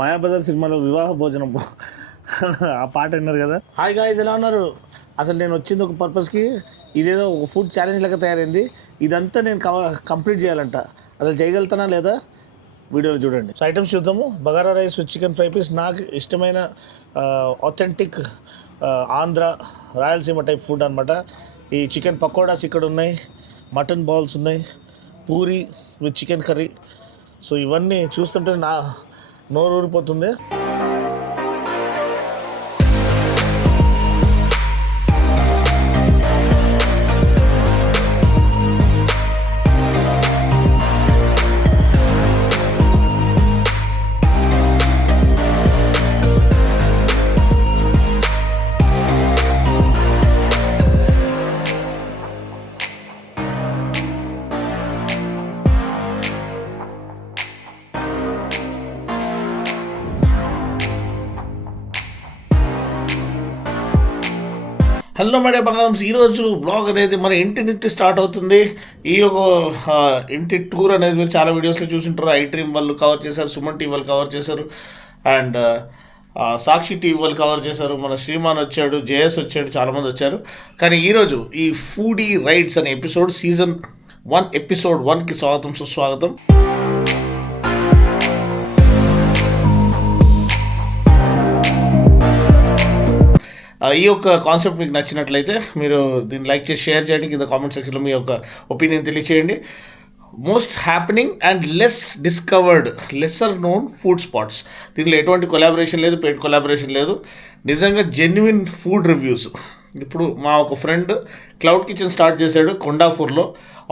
మాయాబజార్ సినిమాలో వివాహ భోజనం ఆ పాట విన్నారు కదా. హాయ్ గాయ్స్, ఎలా ఉన్నారు? అసలు నేను వచ్చింది ఒక పర్పస్కి. ఇదేదో ఒక ఫుడ్ ఛాలెంజ్ లాగా తయారైంది. ఇదంతా నేను కంప్లీట్ చేయాలంట. అసలు చేయగలుగుతానా లేదా వీడియోలో చూడండి. సో ఐటమ్స్ చూద్దాము. Bagara rice with chicken fry piece, నాకు ఇష్టమైన authentic Andhra Rayalaseema type food అనమాట. ఈ చికెన్ పకోడాస్ ఇక్కడ ఉన్నాయి, మటన్ బాల్స్ ఉన్నాయి, puri with chicken curry. So ఇవన్నీ చూస్తుంటే నా నోరు ఊరిపోతుంది. హలో మేడే బంగారమ్స్, ఈరోజు వ్లాగ్ అనేది మన ఇంటి నుండి స్టార్ట్ అవుతుంది. ఈ ఒక ఇంటి టూర్ అనేది మీరు చాలా వీడియోస్లో చూసింటారు. ఐ డ్రీమ్ వాళ్ళు కవర్ చేశారు, సుమన్ టీవీ వాళ్ళు కవర్ చేశారు, అండ్ సాక్షి టీవీ వాళ్ళు కవర్ చేశారు. మన శ్రీమాన్ వచ్చాడు, జేఎస్ వచ్చాడు, చాలామంది వచ్చారు. కానీ ఈరోజు ఈ ఫుడీ రైడ్స్ అనే ఎపిసోడ్ సీజన్ 1 ఎపిసోడ్ 1కి స్వాగతం సుస్వాగతం. ఈ యొక్క కాన్సెప్ట్ మీకు నచ్చినట్లయితే మీరు దీన్ని లైక్ చేసి షేర్ చేయండి. కింద కామెంట్ సెక్షన్లో మీ యొక్క ఒపీనియన్ తెలియచేయండి. Most happening and less discovered lesser known food spots. దీనిలో ఎటువంటి కొలాబరేషన్ లేదు, పెయిడ్ కొలాబరేషన్ లేదు, నిజంగా జెన్యున్ ఫుడ్ రివ్యూస్. ఇప్పుడు మా ఒక ఫ్రెండ్ క్లౌడ్ కిచెన్ స్టార్ట్ చేశాడు కొండాపూర్లో.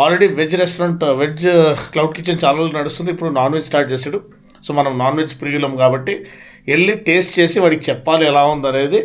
Already veg restaurant, veg cloud kitchen చాలా రోజులు నడుస్తుంది. ఇప్పుడు నాన్ వెజ్ స్టార్ట్ చేశాడు. సో మనం నాన్ వెజ్ ప్రియులం కాబట్టి వెళ్ళి టేస్ట్ చేసి వాడికి చెప్పాలి ఎలా ఉందనేది.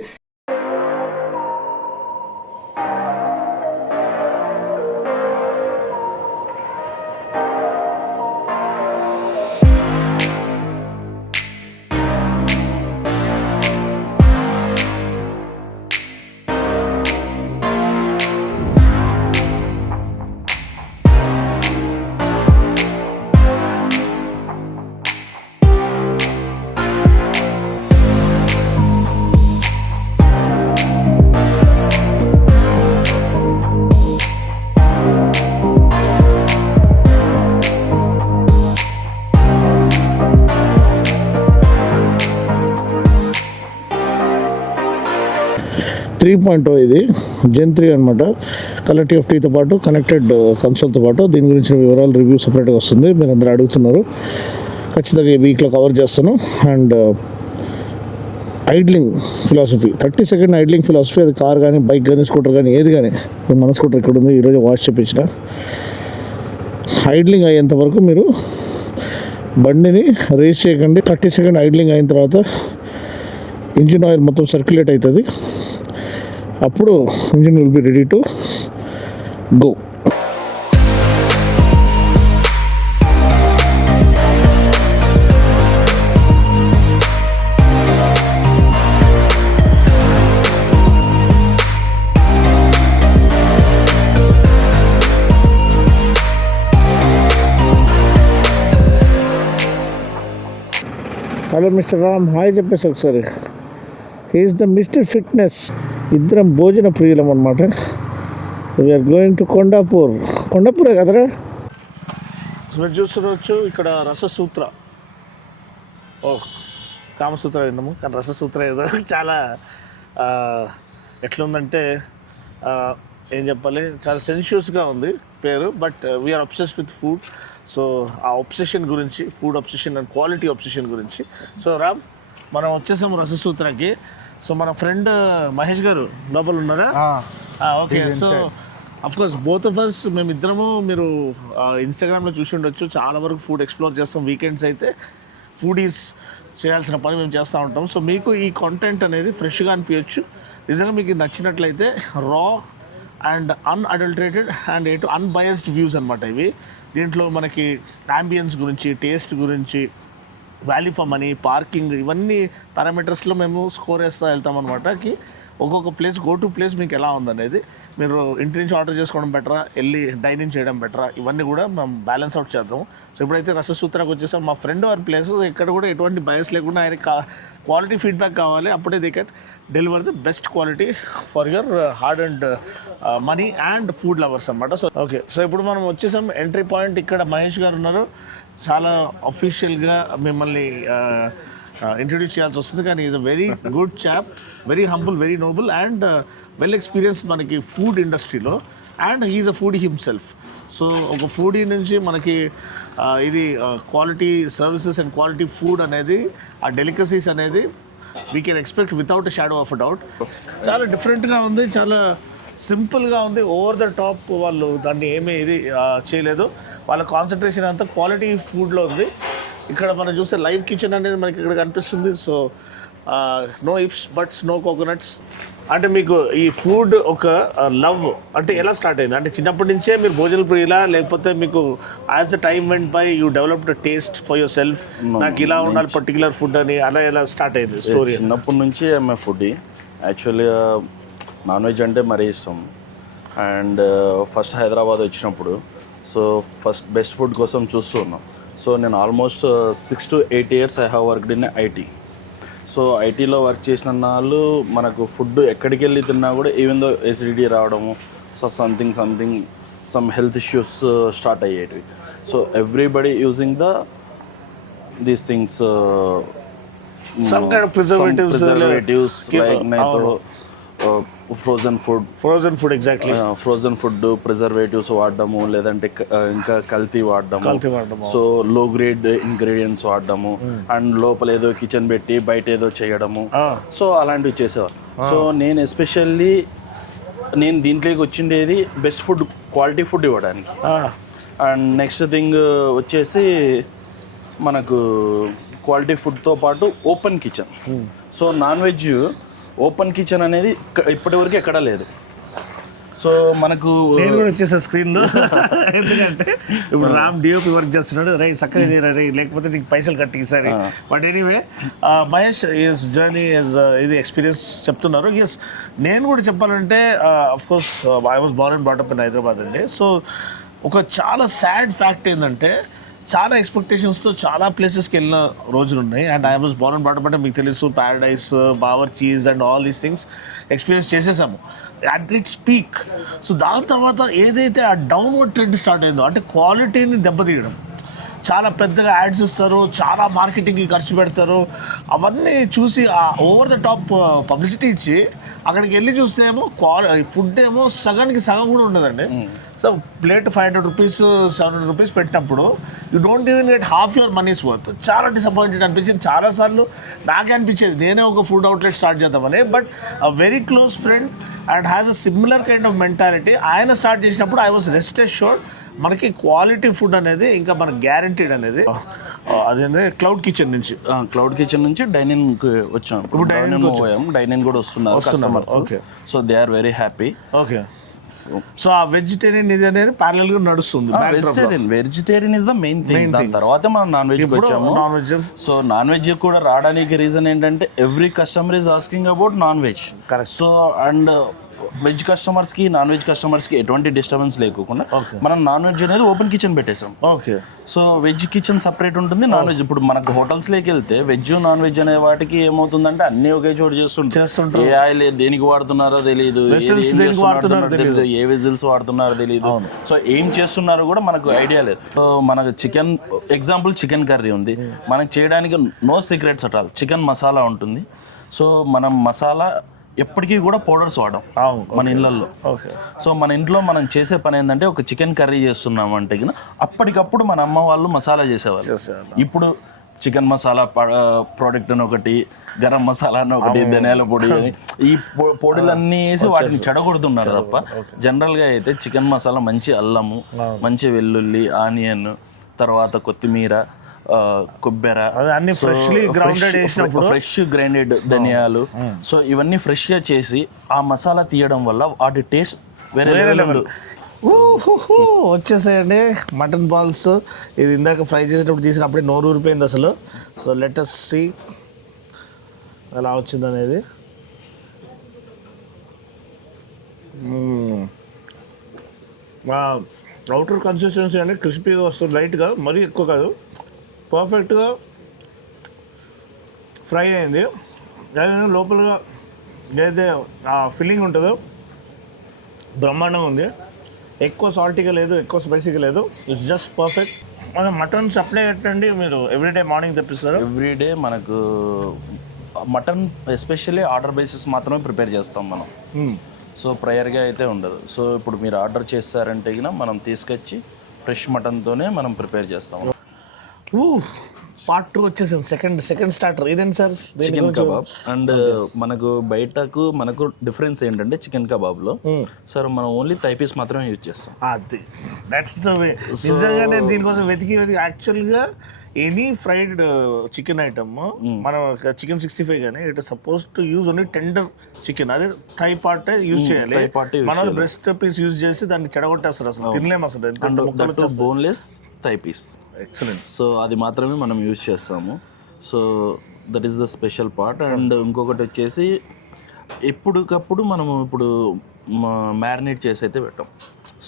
3.0 ఇది జెన్ 3 అనమాట. కలర్ TFTతో పాటు కనెక్టెడ్ కన్సోల్తో పాటు దీని గురించి వివరాలు రివ్యూ సపరేట్గా వస్తుంది. మీరు అందరూ అడుగుతున్నారు, ఖచ్చితంగా ఈ వీక్లో కవర్ చేస్తాను. And idling philosophy, 30 second idling philosophy. అది కార్ కానీ, బైక్ కానీ, స్కూటర్ కానీ, ఏది కానీ. మన స్కూటర్ ఇక్కడ ఉంది, ఈరోజు వాష్ చేయించిన. ఐడ్లింగ్ అయ్యేంత వరకు మీరు బండిని రేస్ చేయకండి. 30 సెకండ్ ఐడ్లింగ్ అయిన తర్వాత ఇంజిన్ ఆయిల్ మొత్తం సర్క్యులేట్ అవుతుంది. అప్పుడు engine will be ready to go. Hello mister Ram, hi చెప్పేసి ఒకసారి. He is the mister fitness. ఇద్దరం భోజన ప్రియులం అనమాట. సో వీఆర్ గోయింగ్ టు కొండాపూరే కదరా. సో మీరు చూస్తుండవచ్చు ఇక్కడ రససూత్ర. కామసూత్ర విన్నాము, కానీ రససూత్ర ఏదో చాలా ఎట్లుందంటే ఏం చెప్పాలి, చాలా సెన్షియస్గా ఉంది పేరు. But we are obsessed with food. So ఆ ఒబ్సెషన్ గురించి, food obsession and quality obsession గురించి. సో రామ్, మనం వచ్చేసాము రససూత్రకి. సో మన ఫ్రెండ్ మహేష్ గారు లోపల ఉన్నారా? Okay. So of course both of us, మేమిద్దరము, మీరు ఇన్స్టాగ్రామ్లో చూసి ఉండొచ్చు, చాలా వరకు ఫుడ్ ఎక్స్ప్లోర్ చేస్తాం. వీకెండ్స్ అయితే ఫుడీస్ చేయాల్సిన పని మేము చేస్తూ ఉంటాం. సో మీకు ఈ కాంటెంట్ అనేది ఫ్రెష్గా అనిపించచ్చు. నిజంగా మీకు నచ్చినట్లయితే రా and unadulterated and unbiased views అనమాట ఇవి. దీంట్లో మనకి యాంబియన్స్ గురించి, టేస్ట్ గురించి, వాల్యూ ఫర్ మనీ, పార్కింగ్, ఇవన్నీ పారామీటర్స్లో మేము స్కోర్ వేస్తూ వెళ్తాం అనమాట. ఒక్కొక్క ప్లేస్ గో టు ప్లేస్ మీకు ఎలా ఉందనేది, మీరు ఇంటి నుంచి ఆర్డర్ చేసుకోవడం బెటరా, వెళ్ళి డైనింగ్ చేయడం బెటరా, ఇవన్నీ కూడా మనం బ్యాలెన్స్ అవుట్ చేద్దాం. సో ఇప్పుడైతే రససూత్రాకి వచ్చేసాం. మా ఫ్రెండ్ వారి ప్లేస్ ఇక్కడ కూడా ఎటువంటి బయస్ లేకుండా ఆయన క్వాలిటీ ఫీడ్బ్యాక్ కావాలి, అప్పుడే they can deliver the best quality for your hard and money and food lovers అనమాట. సో ఓకే, సో ఇప్పుడు మనం వచ్చేసాం ఎంట్రీ పాయింట్. ఇక్కడ మహేష్ గారు ఉన్నారు, చాలా అఫీషియల్గా మిమ్మల్ని ఇంట్రడ్యూస్ చేయాల్సి వస్తుంది, కానీ is a very good chap, very humble, very noble and well experience మనకి ఫుడ్ ఇండస్ట్రీలో, and he is a foodie himself. So ఒక ఫుడీ నుంచి మనకి ఇది quality services and quality food అనేది, ఆ డెలికసీస్ అనేది we can expect without a shadow of a doubt. చాలా డిఫరెంట్గా ఉంది, చాలా సింపుల్గా ఉంది, ఓవర్ ద టాప్. వాళ్ళు దాన్ని ఏమీ ఇది చేయలేదు, వాళ్ళ కాన్సన్ట్రేషన్ అంతా క్వాలిటీ ఫుడ్లో ఉంది. ఇక్కడ మనం చూస్తే లైవ్ కిచెన్ అనేది మనకి ఇక్కడ కనిపిస్తుంది. So no ifs buts, no coconuts. అంటే మీకు ఈ ఫుడ్ ఒక లవ్ అంటే ఎలా స్టార్ట్ అయింది? అంటే చిన్నప్పటి నుంచే మీరు భోజన ప్రియులా, లేకపోతే మీకు as the time went by you developed taste for your self, నాకు ఇలా ఉండాలి పర్టికులర్ ఫుడ్ అని, అలా ఎలా స్టార్ట్ అయింది స్టోరీ? చిన్నప్పటి నుంచి ఐఎమ్ ఫుడ్. యాక్చువల్గా నాన్ వెజ్ అంటే మరీ ఇష్టం. అండ్ ఫస్ట్ హైదరాబాద్ వచ్చినప్పుడు సో ఫస్ట్ బెస్ట్ ఫుడ్ కోసం చూస్తూ ఉన్నాం. సో నేను almost 6 to 8 years I have worked in IT. So ఐటీలో వర్క్ చేసిన వాళ్ళు మనకు ఫుడ్ ఎక్కడికి వెళ్ళి తిన్నా కూడా ఈవెన్ దో ఎసిడిటీ రావడము, so some health issues start అయ్యేటివి. So everybody using these things, some kind of preservatives like nitro, frozen food exactly, frozen food preservatives వాడడము, లేదంటే ఇంకా కల్తీ వాడడము, సో లో గ్రేడ్ ఇంగ్రీడియంట్స్ వాడడము, అండ్ లోపల ఏదో కిచెన్ పెట్టి బయట ఏదో చేయడము, సో అలాంటివి చేసేవారు. సో నేను ఎస్పెషల్లీ దీంట్లోకి వచ్చిండేది బెస్ట్ ఫుడ్, క్వాలిటీ ఫుడ్ ఇవ్వడానికి. అండ్ నెక్స్ట్ థింగ్ వచ్చేసి మనకు క్వాలిటీ ఫుడ్తో పాటు open kitchen. So non veg open kitchen అనేది ఇప్పటివరకు ఎక్కడా లేదు. సో మనకు నేను కూడా వచ్చేసా స్క్రీన్లో, ఎందుకంటే ఇప్పుడు రామ్ డిఓపి వర్క్ చేస్తున్నాడు, రై చక్కగా చేయరా రే, లేకపోతే నీకు పైసలు కట్టి ఈసారి. But anyway Mahesh is journey is ఇది ఎక్స్పీరియన్స్ చెప్తున్నారు. ఎస్, నేను కూడా చెప్పాలంటే of course I was born and brought up in Hyderabad అండి. సో ఒక చాలా సాడ్ ఫ్యాక్ట్ ఏంటంటే చాలా ఎక్స్పెక్టేషన్స్తో చాలా ప్లేసెస్కి వెళ్ళిన రోజులు ఉన్నాయి. And I was born and brought up అంటే మీకు తెలుసు, Paradise, Bawarchis and all these things experience చేసేసాము అట్ ఇట్స్ పీక్. సో దాని తర్వాత ఏదైతే ఆ డౌన్వర్డ్ ట్రెండ్ స్టార్ట్ అయిందో, అంటే క్వాలిటీని దెబ్బతీయడం, చాలా పెద్దగా యాడ్స్ ఇస్తారు, చాలా మార్కెటింగ్కి ఖర్చు పెడతారు, అవన్నీ చూసి ఆ ఓవర్ ద టాప్ పబ్లిసిటీ ఇచ్చి అక్కడికి వెళ్ళి చూస్తే ఏమో ఫుడ్ ఏమో సగానికి సగం కూడా ఉండదండి. సో ప్లేట్ 500 రూపీస్ 700 రూపీస్ పెట్టినప్పుడు you don't even get half your money's worth. చాలా డిసప్పాయింటెడ్ అనిపించింది. చాలాసార్లు నాకే అనిపించేది నేనే ఒక ఫుడ్ అవుట్లెట్ స్టార్ట్ చేద్దామని. But a very close friend and has a similar kind of mentality, ఆయన స్టార్ట్ చేసినప్పుడు ఐ వాజ్ రెస్ట్ అష్యూర్డ్ మనకి క్వాలిటీ ఫుడ్ అనేది ఇంకా మనకు గ్యారంటీడ్ అనేది. అదేంటే క్లౌడ్ కిచెన్ నుంచి డైనింగ్ వచ్చాం. ఇప్పుడు డైనింగ్ కూడా వస్తున్నారు. Okay, so they are very happy. Okay, so ఆ వెజిటేరియన్ ఇది అనేది ప్యారలల్ గా నడుస్తుంది. Vegetarian is the main thing. దాని తర్వాత మనం నాన్ వెజ్ వచ్చాము. సో నాన్ వెజ్ కూడా రావడానికి రీజన్ ఏంటంటే every customer is asking about non veg. So and veg కస్టమర్స్కి నాన్ వెజ్ కస్టమర్స్కి ఎటువంటి డిస్టర్బెన్స్ లేకుండా మనం నాన్ వెజ్ అనేది ఓపెన్ కిచెన్ పెట్టేసాం. Okay, so veg kitchen separate ఉంటుంది, నాన్ వెజ్. ఇప్పుడు మనకు హోటల్స్లోకి వెళ్తే వెజ్ నాన్ వెజ్ అనే వాటికి ఏమవుతుందంటే అన్ని ఒకే చోటు చేస్తుంటారు. ఏ ఆయిల్ దేనికి వాడుతున్నారో తెలియదు, ఏ వెజిల్స్ వాడుతున్నారో తెలియదు. సో ఏం చేస్తున్నారో కూడా మనకు ఐడియా లేదు. సో మనకు చికెన్ కర్రీ ఉంది, మనకు చేయడానికి no secrets at all. Chicken masala ఉంటుంది. సో మనం మసాలా ఎప్పటికీ కూడా పౌడర్స్ వాడడం మన ఇళ్ళల్లో. సో మన ఇంట్లో మనం చేసే పని ఏంటంటే ఒక చికెన్ కర్రీ చేస్తున్నామంటే అప్పటికప్పుడు మన అమ్మ వాళ్ళు మసాలా చేసేవాళ్ళు. ఇప్పుడు చికెన్ మసాలా ప్రోడక్ట్ అని ఒకటి, గరం మసాలా అని ఒకటి, ధనియాల పొడి అని, ఈ పొడులన్నీ వేసి వాటిని చెడగొడుతున్నారు తప్ప జనరల్గా అయితే చికెన్ మసాలా మంచి అల్లము, మంచి వెల్లుల్లి, ఆనియన్, తర్వాత కొత్తిమీర, కొబ్బెర, ఫ్రెష్ గ్రైండెడ్ ధనియాలు, సో ఇవన్నీ ఫ్రెష్ గా చేసి ఆ మసాలా తీయడం వల్ల వాటి టేస్ట్ వేరే లెవెల్. వచ్చేసాయండి mutton balls. ఇది ఇందాక ఫ్రై చేసేటప్పుడు తీసినప్పుడే నోరు ఊరిపోయింది అసలు. సో లెట్ us see ఎలా వచ్చింది అనేది. అవుటర్ కన్సిస్టెన్సీ అనేది క్రిస్పీగా వస్తుంది, లైట్గా, మరీ ఎక్కువ కాదు, పర్ఫెక్ట్గా ఫ్రై అయింది. అదే లోపలగా ఏదైతే ఆ ఫిల్లింగ్ ఉంటుందో బ్రహ్మాండంగా ఉంది. ఎక్కువ సాల్టీగా లేదు, ఎక్కువ స్పైసీగా లేదు, ఇట్స్ జస్ట్ పర్ఫెక్ట్. మన మటన్ సప్లై ఎట్టండి మీరు ఎవ్రీడే మార్నింగ్ తెప్పిస్తారు? ఎవ్రీడే మనకు మటన్ ఎస్పెషల్లీ ఆర్డర్ బేసిస్ మాత్రమే ప్రిపేర్ చేస్తాం మనం. సో ప్రయర్గా అయితే ఉండదు. సో ఇప్పుడు మీరు ఆర్డర్ చేస్తారంటే మనం తీసుకొచ్చి ఫ్రెష్ మటన్తోనే మనం ప్రిపేర్ చేస్తాం. పార్ట్ 2 వచ్చేసింది, సెకండ్ స్టార్టర్ ఇదేంటి సార్? Chicken kebab. అండ్ మనకు బయటకు మనకు డిఫరెన్స్ ఏంటంటే చికెన్ కబాబ్లో సార్ మనం ఓన్లీ థై పీస్ మాత్రమే యూజ్ చేస్తాం. అది దట్స్ ద వే. నిజంగా నేను దీనికోసం వెతికి యాక్చువల్గా ఎనీ ఫ్రైడ్ చికెన్ ఐటమ్ మనం చికెన్ 65 కానీ it suppose to use only tender chicken, అదే థై పార్ట్ యూజ్ చేయాలి. మనం బ్రెస్ట్ పీస్ యూజ్ చేసి దాన్ని చెడగొట్టేస్తారు, అసలు తినలేము అసలు. Boneless thigh piece, excellent. So అది మాత్రమే మనం యూజ్ చేస్తాము. So that is the special part. And ఇంకొకటి వచ్చేసి ఎప్పటికప్పుడు మనము ఇప్పుడు మ్యారినేట్ చేసి అయితే పెట్టాం.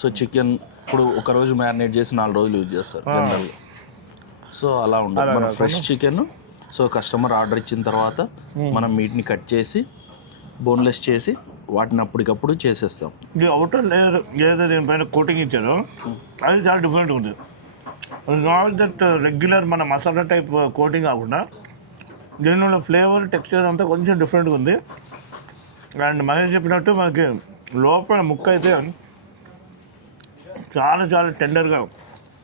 సో చికెన్ ఇప్పుడు ఒకరోజు మ్యారినేట్ చేసి 4 రోజులు యూజ్ చేస్తారు జనరల్గా. సో అలా ఉండదు మన fresh chicken. So customer order ఇచ్చిన తర్వాత మనం మీట్ని కట్ చేసి బోన్లెస్ చేసి వాటిని అప్పటికప్పుడు చేసేస్తాం. ఇది అవుటర్ లేయర్ ఏదైతే దీనిపైన కోటింగ్ ఇచ్చారో అది చాలా డిఫరెంట్ ఉంది. నాట్ దట్ రెగ్యులర్ మన మసాలా టైప్ కోటింగ్ కాకుండా దీనిలో ఫ్లేవర్ టెక్స్చర్ అంతా కొంచెం డిఫరెంట్గా ఉంది. అండ్ మహేష్ చెప్పినట్టు మనకి లోపల ముక్క అయితే చాలా చాలా టెండర్గా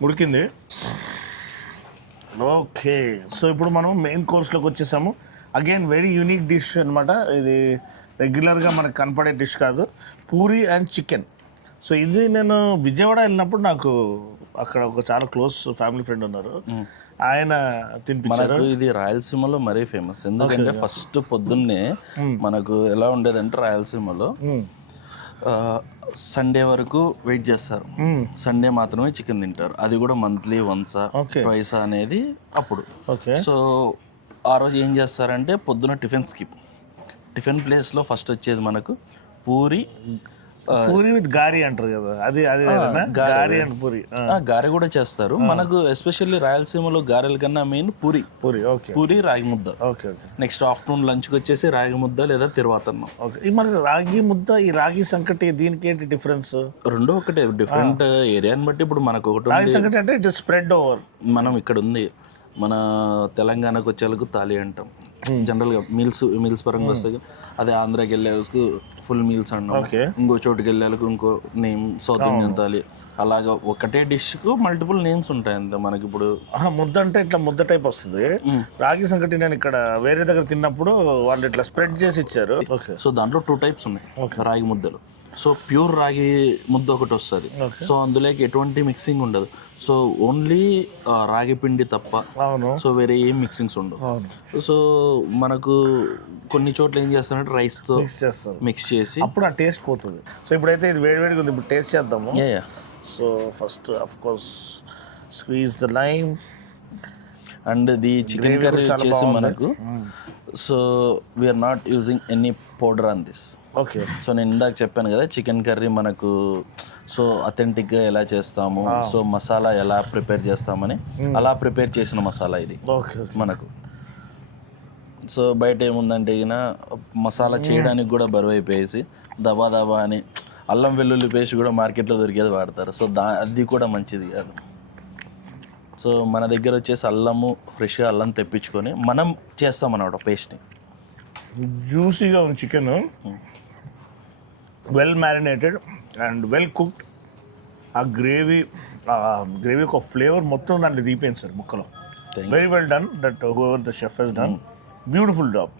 ఉడికింది. ఓకే, సో ఇప్పుడు మనం మెయిన్ కోర్స్లోకి వచ్చేసాము. అగైన్ వెరీ యూనిక్ డిష్ అనమాట ఇది, రెగ్యులర్గా మనకు కనపడే డిష్ కాదు, పూరి అండ్ చికెన్. సో ఇది నేను విజయవాడ వెళ్ళినప్పుడు నాకు అక్కడ ఒక చాలా క్లోజ్ ఫ్యామిలీ ఫ్రెండ్ ఉన్నారు, ఆయన తినిపించారు. ఇది రాయలసీమలో మరీ ఫేమస్. ఎందుకంటే ఫస్ట్ పొద్దున్నే మనకు ఎలా ఉండేదంటే రాయలసీమలో సండే వరకు వెయిట్ చేస్తారు, సండే మాత్రమే చికెన్ తింటారు, అది కూడా మంత్లీ వన్సా ట్వైసా అనేది అప్పుడు. సో ఆ రోజు ఏం చేస్తారంటే పొద్దున టిఫిన్ ప్లేస్లో ఫస్ట్ వచ్చేది మనకు పూరి విత్ గారి అంటారు కదా, అది గారి అండ్ పూరి. గారె కూడా చేస్తారు మనకు. ఎస్పెషల్లీ రాయలసీమలో గారెల కన్నా మెయిన్ పూరి రాగి ముద్ద. నెక్స్ట్ ఆఫ్టర్నూన్ లంచ్కి వచ్చేసి రాగి ముద్ద లేదా తిరువాతన్నం. మరి రాగి ముద్ద, ఈ రాగి సంకటి దీనికి ఏంటి డిఫరెన్స్? రెండో ఒకటే, డిఫరెంట్ ఏరియాని బట్టి. ఇప్పుడు మనకు ఒకటి రాగి సంకటి అంటే ఇట్ స్ప్రెడ్ ఓవర్. మనం ఇక్కడ ఉంది మన తెలంగాణకు వచ్చేందుకు తాలి అంటాం జనరల్గా, మీల్స్ పరంగా వస్తాయి. అదే ఆంధ్రాకి వెళ్ళేందుకు ఫుల్ మీల్స్ అంటాం, ఇంకో చోటుకి వెళ్ళేందుకు ఇంకో నేమ్, సౌత్ ఇండియన్ తాలి. అలాగా ఒకటే డిష్కు మల్టిపుల్ నేమ్స్ ఉంటాయి అంతే మనకి. ఇప్పుడు ముద్ద అంటే ఇట్లా ముద్ద టైప్ వస్తుంది. రాగి సంకటి నేను ఇక్కడ వేరే దగ్గర తిన్నప్పుడు వాళ్ళు ఇట్లా స్ప్రెడ్ చేసి ఇచ్చారు. సో దాంట్లో 2 టైప్స్ ఉన్నాయి రాగి ముద్దలు. సో ప్యూర్ రాగి ముద్ద ఒకటి వస్తుంది. సో అందులోకి ఎటువంటి మిక్సింగ్ ఉండదు. సో ఓన్లీ రాగి పిండి తప్ప. సో వేరే ఏం మిక్సింగ్స్ ఉండవు. సో మనకు కొన్ని చోట్ల ఏం చేస్తారంటే రైస్తో మిక్స్ చేసి అప్పుడు ఆ టేస్ట్ పోతుంది. సో ఇప్పుడైతే ఇది వేడివేడిగా ఉంది, ఇప్పుడు టేస్ట్ చేద్దాము. So first of course squeeze the lime. And the chicken curry వచ్చేసి మనకు, so we are not using any powder on this. So నేను ఇందాక చెప్పాను కదా చికెన్ కర్రీ మనకు సో అథెంటిక్గా ఎలా చేస్తాము, సో మసాలా ఎలా ప్రిపేర్ చేస్తామని అలా ప్రిపేర్ చేసిన మసాలా ఇది మనకు. సో బయట ఏముందంటే మసాలా చేయడానికి కూడా బరువు అయిపోయేసి దబా అని అల్లం వెల్లుల్లి పేస్ట్ కూడా మార్కెట్లో దొరికేది వాడతారు. సో అది కూడా మంచిది కాదు. సో మన దగ్గర వచ్చేసి అల్లము, ఫ్రెష్గా అల్లం తెప్పించుకొని మనం చేస్తాం అన్నమాట పేస్ట్ని. జ్యూసీగా ఉంది chicken, well marinated and well cooked. ఆ గ్రేవీ ఒక ఫ్లేవర్ మొత్తం దాంట్లో దిగిపోయింది సార్ ముక్కలో. Very well done that whoever the chef he's done, beautiful job.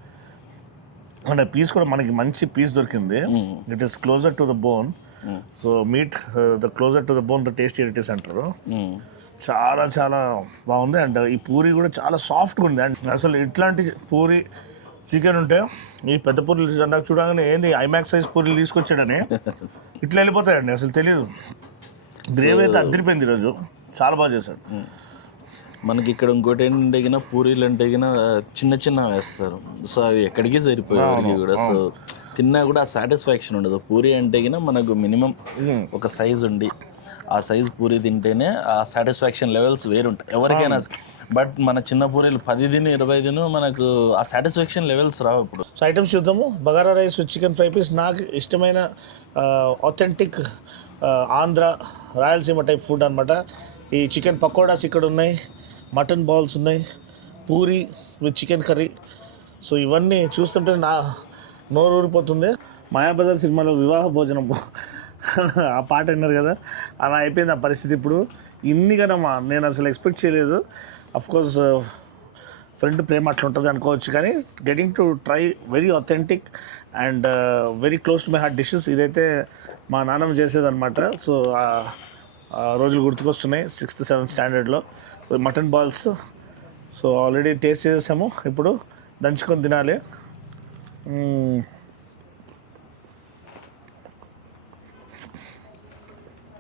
అంటే పీస్ కూడా మనకి మంచి పీస్ దొరికింది. It is closer to the bone. So meat the closer to the bone the tasty it is అంటారు. చాలా చాలా బాగుంది. అండ్ ఈ పూరి కూడా చాలా సాఫ్ట్గా ఉంది. అండ్ అసలు ఇట్లాంటి పూరి చికెన్ ఉంటే ఈ పెద్ద పూరీలు నాకు చూడగానే ఏంది ఐమాక్స్ సైజ్ పూరీలు తీసుకొచ్చాడని ఇట్లా వెళ్ళిపోతాయండి, అసలు తెలియదు. గ్రేవీ అయితే అదిరిపోయింది ఈరోజు, చాలా బాగా చేశాడు. మనకి ఇక్కడ ఇంకోటి ఏంటంటే పూరీలు అంటే చిన్న చిన్న వేస్తారు. సో అవి ఎక్కడికి సరిపోయాయి కూడా. సో తిన్నా కూడా ఆ సాటిస్ఫాక్షన్ ఉండదు. పూరి అంటే గిన మనకు మినిమం ఒక సైజు ఉండి ఆ సైజు పూరి తింటేనే ఆ సాటిస్ఫాక్షన్ లెవెల్స్ వేరుంటాయి ఎవరికైనా. బట్ మన చిన్న పూరీలు 10 తిని 20 తిను మనకు ఆ సాటిస్ఫాక్షన్ లెవెల్స్ రావు ఇప్పుడు. సో ఐటమ్స్ చూద్దాము. Bagara rice with chicken fry piece, నాకు ఇష్టమైన authentic Andhra Rayalaseema type food అనమాట. ఈ చికెన్ పకోడాస్ ఇక్కడ ఉన్నాయి, మటన్ బాల్స్ ఉన్నాయి, puri with chicken curry. So ఇవన్నీ చూస్తుంటే నా నోరు ఊరిపోతుంది. మాయాబజార్ సినిమాలో వివాహ భోజనం ఆ పాట విన్నారు కదా, అలా అయిపోయింది ఆ పరిస్థితి ఇప్పుడు. ఇన్ని కదమ్మా నేను అసలు ఎక్స్పెక్ట్ చేయలేదు. అఫ్కోర్స్ ఫ్రెండ్ ప్రేమ అట్లా ఉంటుంది అనుకోవచ్చు, కానీ getting to try very authentic and very close to my heart dishes. ఇదైతే మా నాన్నమ్మ చేసేదన్నమాట. సో ఆ రోజులు గుర్తుకొస్తున్నాయి 6th 7th స్టాండర్డ్లో. So mutton balls so already taste చేసేసాము, ఇప్పుడు దంచుకొని తినాలి.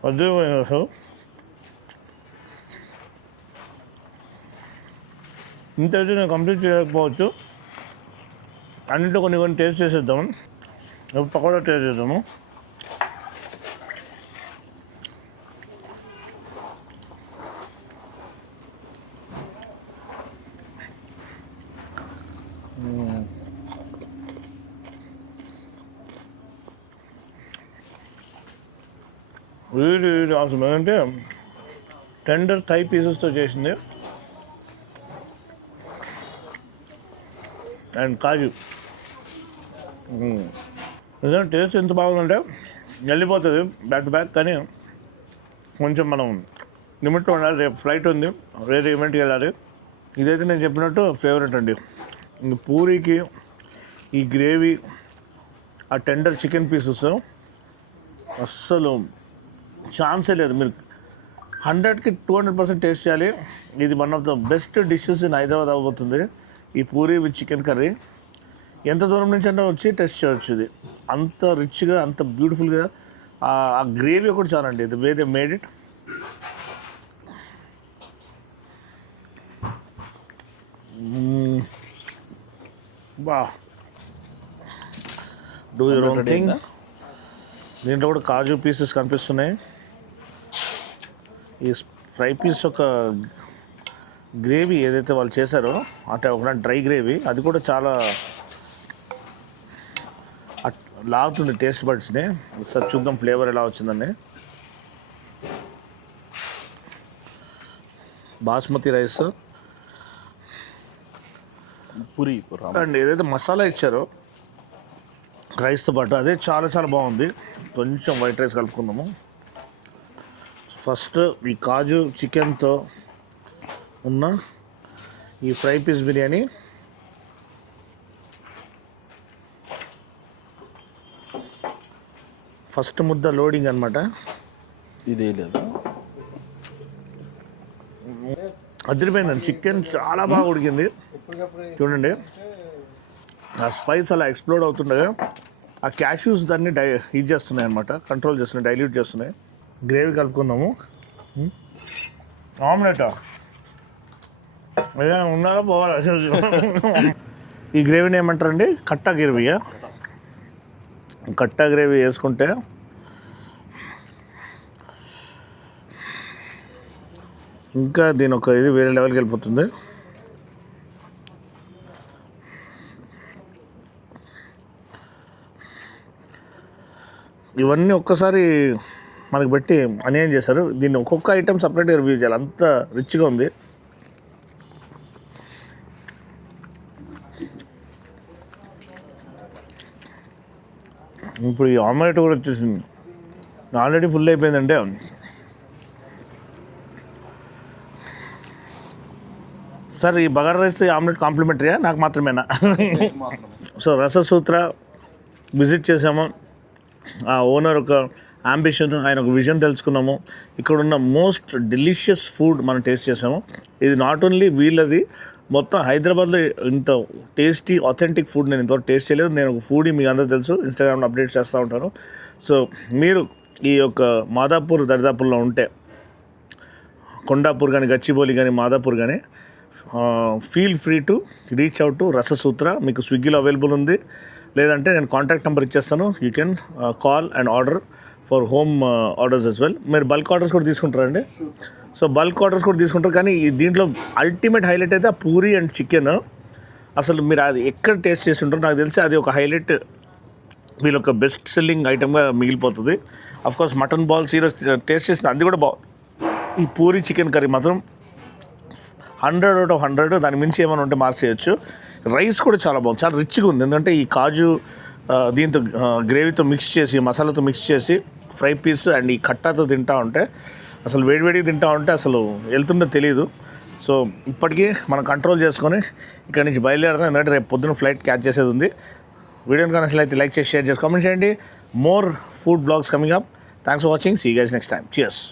వద్దు అసలు ఇంత అయితే నేను కంప్లీట్ చేయలేకపోవచ్చు. అన్నింటిలో కొన్ని కొన్ని టేస్ట్ చేసేద్దాము. పకోడా టేస్ట్ చేద్దాము. వీడి అవసరం ఏంటంటే టెండర్ థై పీసెస్తో చేసింది అండ్ కాజు. నిజంగా టేస్ట్ ఎంత బాగుందంటే వెళ్ళిపోతుంది బ్యాక్ టు బ్యాక్, కానీ కొంచెం మనం లిమిట్లో ఉండాలి. రేపు ఫ్లైట్ ఉంది, వేరే ఈవెంట్కి వెళ్ళాలి. ఇదైతే నేను చెప్పినట్టు ఫేవరెట్ అండి. ఇంక పూరీకి ఈ గ్రేవీ, ఆ టెండర్ చికెన్ పీసెస్ అస్సలు ఛాన్సే లేదు. మీరు 100కి 200% టేస్ట్ చేయాలి. ఇది one of the best dishes in Hyderabad అవ్వబోతుంది ఈ పూరీ విత్ చికెన్ కర్రీ. ఎంత దూరం నుంచి అంటే వచ్చి టేస్ట్ చేయవచ్చు. ఇది అంత రిచ్గా, అంత బ్యూటిఫుల్గా, ఆ గ్రేవీ ఒకటి చాలండి. ఇది వే దే మేడ్ ఇట్. బా డూ యువర్ ఓన్ థింగ్. దీంట్లో కూడా కాజు పీసెస్ కనిపిస్తున్నాయి. ఈ ఫ్రై పీస్ ఒక గ్రేవీ ఏదైతే వాళ్ళు చేశారో అంటే ఒక డ్రై గ్రేవీ, అది కూడా చాలా లాగుతుంది టేస్ట్ బడ్స్ని. ఒకసారి చూద్దాం ఫ్లేవర్ ఎలా వచ్చిందని. బాస్మతి రైస్ పూరి అండ్ ఏదైతే మసాలా ఇచ్చారో రైస్తో పాటు అదే చాలా చాలా బాగుంది. కొంచెం వైట్ రైస్ కలుపుకుందాము. ఫస్ట్ ఈ కాజు చికెన్తో ఉన్న ఈ ఫ్రై పీస్ బిర్యానీ ఫస్ట్ ముద్ద లోడింగ్ అనమాట. ఇదే లేదా అదిరిపోయిందండి. చికెన్ చాలా బాగా ఉడికింది చూడండి. ఆ స్పైస్ అలా ఎక్స్ప్లోడ్ అవుతుండగా ఆ క్యాష్యూస్ దాన్ని ఇది చేస్తున్నాయి అనమాట, కంట్రోల్ చేస్తున్నాయి, డైల్యూట్ చేస్తున్నాయి. గ్రేవీ కలుపుకుందాము. ఆమ్లెటా ఏదైనా ఉన్నారా పోవాలా? ఈ గ్రేవీని ఏమంటారండి? కట్టా గ్రేవీయా? కట్టా గ్రేవీ వేసుకుంటే ఇంకా దీని ఒక ఇది వేరే లెవెల్కి వెళ్ళిపోతుంది. ఇవన్నీ ఒక్కసారి మనకి పెట్టి అన్యాయం చేశారు. దీన్ని ఒక్కొక్క ఐటెం సపరేట్గా రివ్యూ చేయాలి, అంత రిచ్గా ఉంది. ఇప్పుడు ఈ ఆమ్లెట్ కూడా వచ్చేసింది. ఆల్రెడీ ఫుల్ అయిపోయిందంటే సార్ ఈ బగారా రైస్ ఆమ్లెట్ కాంప్లిమెంటరీయా నాకు మాత్రమేనా? సో రససూత్ర విజిట్ చేసాము. ఆ ఓనర్ ఒక అంబిషన్, ఆయన ఒక విజన్ తెలుసుకున్నాము. ఇక్కడ ఉన్న మోస్ట్ డెలిషియస్ ఫుడ్ మనం టేస్ట్ చేసాము. ఇది నాట్ ఓన్లీ వీళ్ళది, మొత్తం హైదరాబాద్లో ఇంత టేస్టీ ఆథెంటిక్ ఫుడ్ నేను ఇంతవరకు టేస్ట్ చేయలేదు. నేను ఒక ఫుడీ, మీకు అందరూ తెలుసు, ఇన్స్టాగ్రామ్లో అప్డేట్ చేస్తూ ఉంటాను. సో మీరు ఈ యొక్క మాదాపూర్ దరిదాపుల్లో ఉంటే, కొండాపూర్ కానీ, గచ్చిబౌలి కానీ, మాదాపూర్ కానీ, feel free to reach out to Rasasutra. మీకు స్విగ్గీలో అవైలబుల్ ఉంది, లేదంటే నేను కాంటాక్ట్ నెంబర్ ఇచ్చేస్తాను. You can call and order for home orders as well. మీరు బల్క్ ఆర్డర్స్ కూడా తీసుకుంటారండి? సో బల్క్ ఆర్డర్స్ కూడా తీసుకుంటారు, కానీ దీంట్లో అల్టిమేట్ హైలైట్ అయితే ఆ పూరి అండ్ చికెన్. అసలు మీరు అది ఎక్కడ టేస్ట్ చేసి ఉంటారో నాకు తెలిసి అది ఒక హైలైట్, వీళ్ళ ఒక బెస్ట్ సెల్లింగ్ ఐటమ్గా మిగిలిపోతుంది. అఫ్కోర్స్ మటన్ బాల్స్ ఈరోజు టేస్ట్ చేసింది, అది కూడా బాగుంది. ఈ పూరి చికెన్ కర్రీ మాత్రం 100 out of 100. దాని మించి ఏమైనా ఉంటే మార్చేయచ్చు. రైస్ కూడా చాలా బాగుంది, చాలా రిచ్గా ఉంది. ఎందుకంటే ఈ కాజు దీంతో గ్రేవీతో మిక్స్ చేసి, మసాలాతో మిక్స్ చేసి ఫ్రై పీస్ అండ్ ఈ కట్టాతో తింటా ఉంటే, అసలు వేడివేడిగా తింటా ఉంటే అసలు వెళ్తుందో తెలియదు. సో ఇప్పటికీ మనం కంట్రోల్ చేసుకొని ఇక్కడి నుంచి బయలుదేరదాం, ఎందుకంటే రేపు పొద్దున్న ఫ్లైట్ క్యాచ్ చేసేది ఉంది. వీడియోని కానీ అసలు అయితే లైక్ చేసి, షేర్ చేసి, కామెంట్ చేయండి. More food blogs coming up. Thanks for watching. See you guys next time. Cheers.